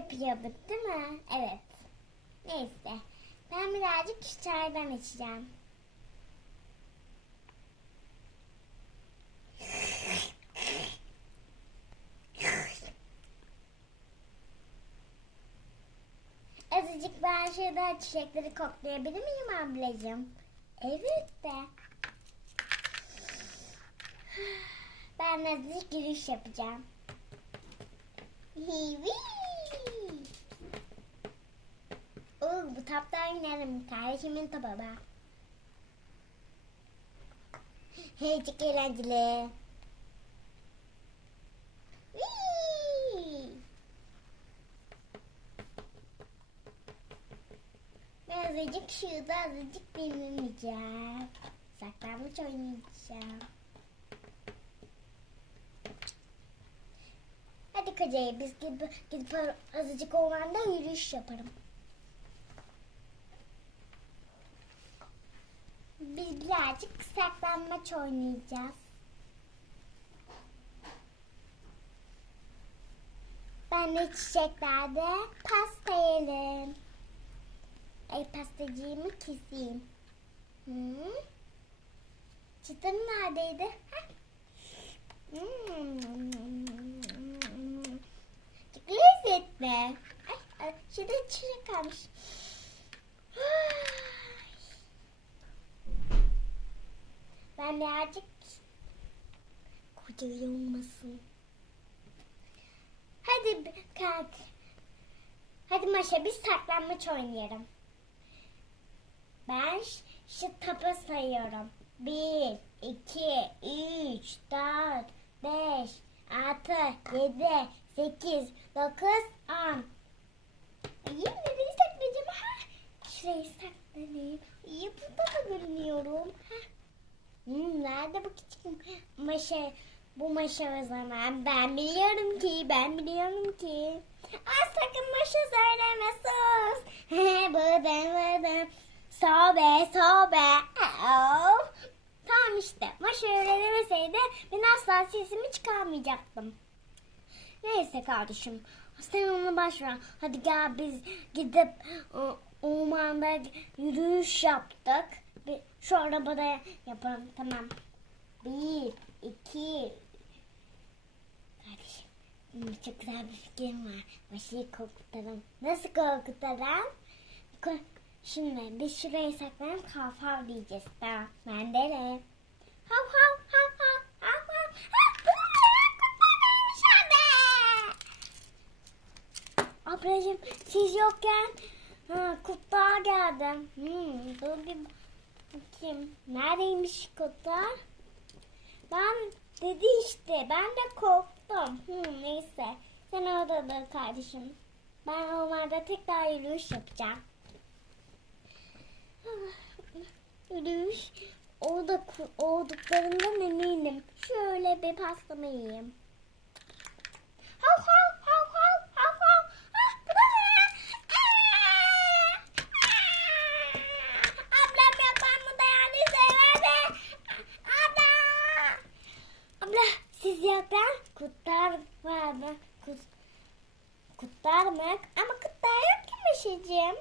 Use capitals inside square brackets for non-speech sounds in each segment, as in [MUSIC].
yapıyorduk değil mi? Evet. Neyse. Ben birazcık çaydan içeceğim. Azıcık ben şurada çiçekleri koklayabilir miyim ablacığım? Evet de. Ben azıcık yürüyüş yapacağım. Hivi. Oo, bu taptan inerim. Kardeşimin tapı bak. Hey çok eğlenceli. Azıcık şurada azıcık dinleneceğim. Saklanmaç oynayacağım. Hadi Koca'ya biz gidip, gidip azıcık ormanda yürüyüş yaparım. Biz birazcık saklanmaç oynayacağız. Ben de çiçeklerde pasta yerim. Ay pastacığımı keseyim. Hı? Çıtım neredeydi? Heh. Hmm. Çok lezzetli. Ay, şurada çilek kalmış. Ay. Ben birazcık koca olmasın. Hadi kalk. Hadi Maşa biz saklanmaç oynayalım. Ben şu tapa sayıyorum. Bir, iki, üç, dört, beş, altı, yedi, sekiz, dokuz, on. İyi nereye saklayacağım? Ha? Şurayı saklanayım. İyi burada da görünüyorum. Ha? Bu küçük maşa? Bu maşa o zaman. Ben biliyorum ki, ben biliyorum ki. Aa, sakın maşa söyleme sus. [LAUGHS] Buradan buradan. Sobe sobe. Au. Tamam işte. Maşa öyle demeseydi ben asla sesimi çıkarmayacaktım. Neyse kardeşim. Sen onu boş ver. Hadi gel biz gidip o, ormanda yürüyüş yaptık. Şu arabada yapalım. Tamam. Bir, iki. Kardeşim. Çok güzel bir fikrim var. Başıyı korkutalım. Nasıl korkutalım? Ko- Şimdi biz şuraya saklanıp hav hav diyeceğiz. Tamam. Ben de ne? Hav hav hav hav hav hav. Ablacığım siz yokken ha, kurtlar geldi. Hmm, dur bir bakayım. Neredeymiş kurtlar? Ben dedi işte ben de korktum. Hmm, neyse sen orada dur kardeşim. Ben ormanda tekrar yürüyüş yapacağım. Yürüyüş orada olduklarından eminim. Şöyle bir pastamı yiyeyim. Hav hav hav hav hav hav. Ah, bu da ne? Aa! Aa! Ablam yok ben bu dayanı sevmedi. Abla. Abla siz yokken kutlar vardı. Kut, mı? Ama kutlar yok ki.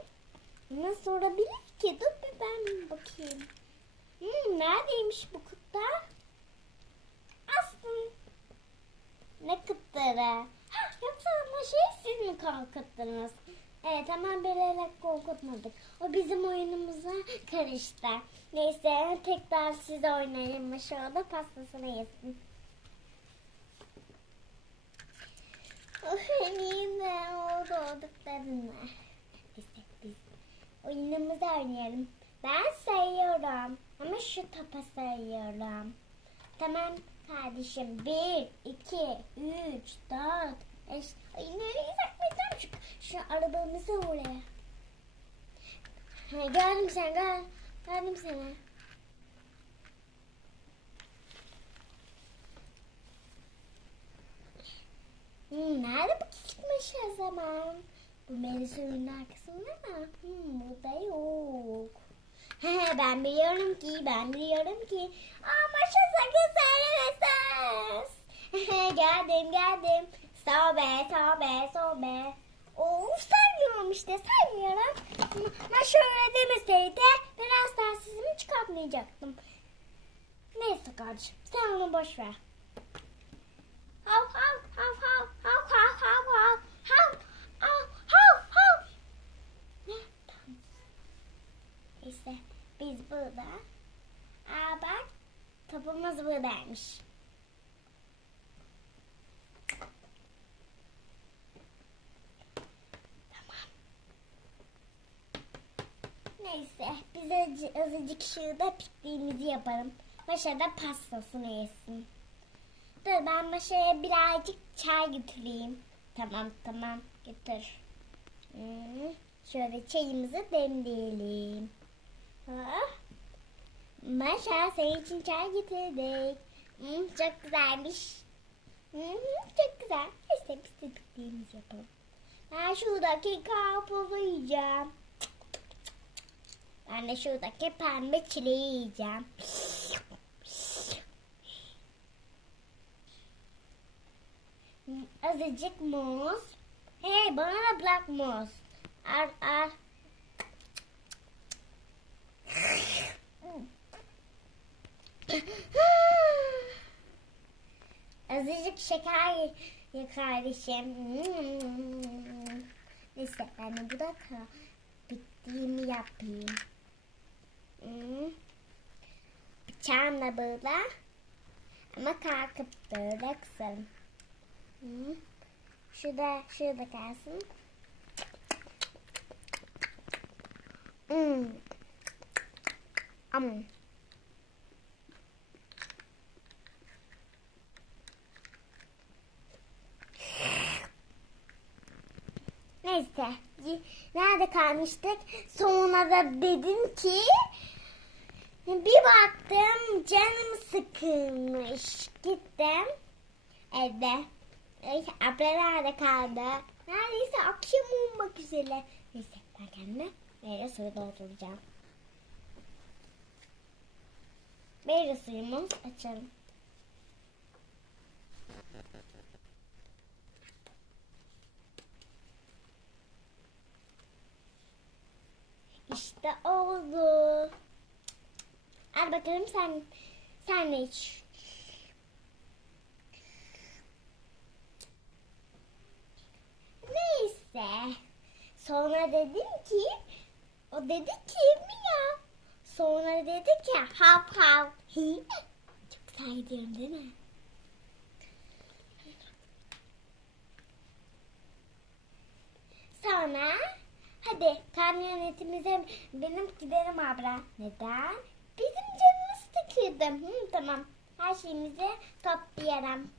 Nasıl olabilir ki? Dur bir ben bakayım. Hmm, neredeymiş bu kutlar? Aslında ne kıtları? Yoksa ama şey siz mi korkuttunuz? Evet ama bilerek korkutmadık. O bizim oyunumuza karıştı. Neyse tekrar siz oynayın. Şurada pastasını yesin. Yine oldu olduklarını. Biz biz oyunumuzu oynayalım. Ben sayıyorum. Ama şu topa sayıyorum. Tamam kardeşim. Bir, iki, üç, dört, beş. Ay nereye saklayacağım şu, şu arabamızı oraya. Ha, gördüm seni gör. Gördüm seni. Hmm, nerede bu küçükmüş o zaman? Bu mevzunun arkasında mı? Hmm, burada yok. [LAUGHS] Ben biliyorum ki, ben biliyorum ki. Ama şu sakın söylemesiniz. [LAUGHS] geldim, geldim. Sobe, sobe, sobe. Of saymıyorum işte saymıyorum. [LAUGHS] Ama şöyle demeseydi biraz daha sesimi çıkartmayacaktım. Neyse kardeşim sen onu boş ver. Hav hav hav hav hav hav hav hav hav hav. Ne? Tamam. İşte biz burada. Aa bak topumuz buradaymış. Neyse biz azıcık, azıcık şurada pikniğimizi yapalım. Maşa da pastasını yesin. Dur ben Maşa'ya birazcık çay götüreyim. Tamam tamam götür. Hmm, şöyle çayımızı demleyelim. Maşa senin için çay getirdik. Hmm, çok güzelmiş. Hmm, çok güzel. Neyse biz de pikniğimizi yapalım. Ben şuradaki karpuzu yiyeceğim. Ben de şuradaki pembe çileği yiyeceğim. Hmm, Azıcık muz. Hey bana da bırak muz. Al al. [LAUGHS] Azıcık şeker ye kardeşim. Hmm. Neyse ben de burada kal- bittiğimi yapayım. Hmm. Bıçağımla böyle. Ama kalkıp böyle kısarım. Hmm. Şurada, şurada kalsın. Hmm. Am. Neyse. Nerede kalmıştık? Sonra da dedim ki bir baktım canım sıkılmış. Gittim evde. Abla nerede kaldı? Neredeyse akşam olmak üzere. Neyse ben kendime meyve suyu dolduracağım. Meyve suyumu açalım. İşte oldu. Al bakalım sen sen de iç. Neyse. Sonra dedim ki o dedi ki mi ya? Sonra dedi ki hav hav. Hi. Çok saydırım değil mi? Sonra hadi kamyonetimize binip gidelim abla. Neden? Bizim canımız sıkıldı. Hı, tamam. Her şeyimizi toplayalım.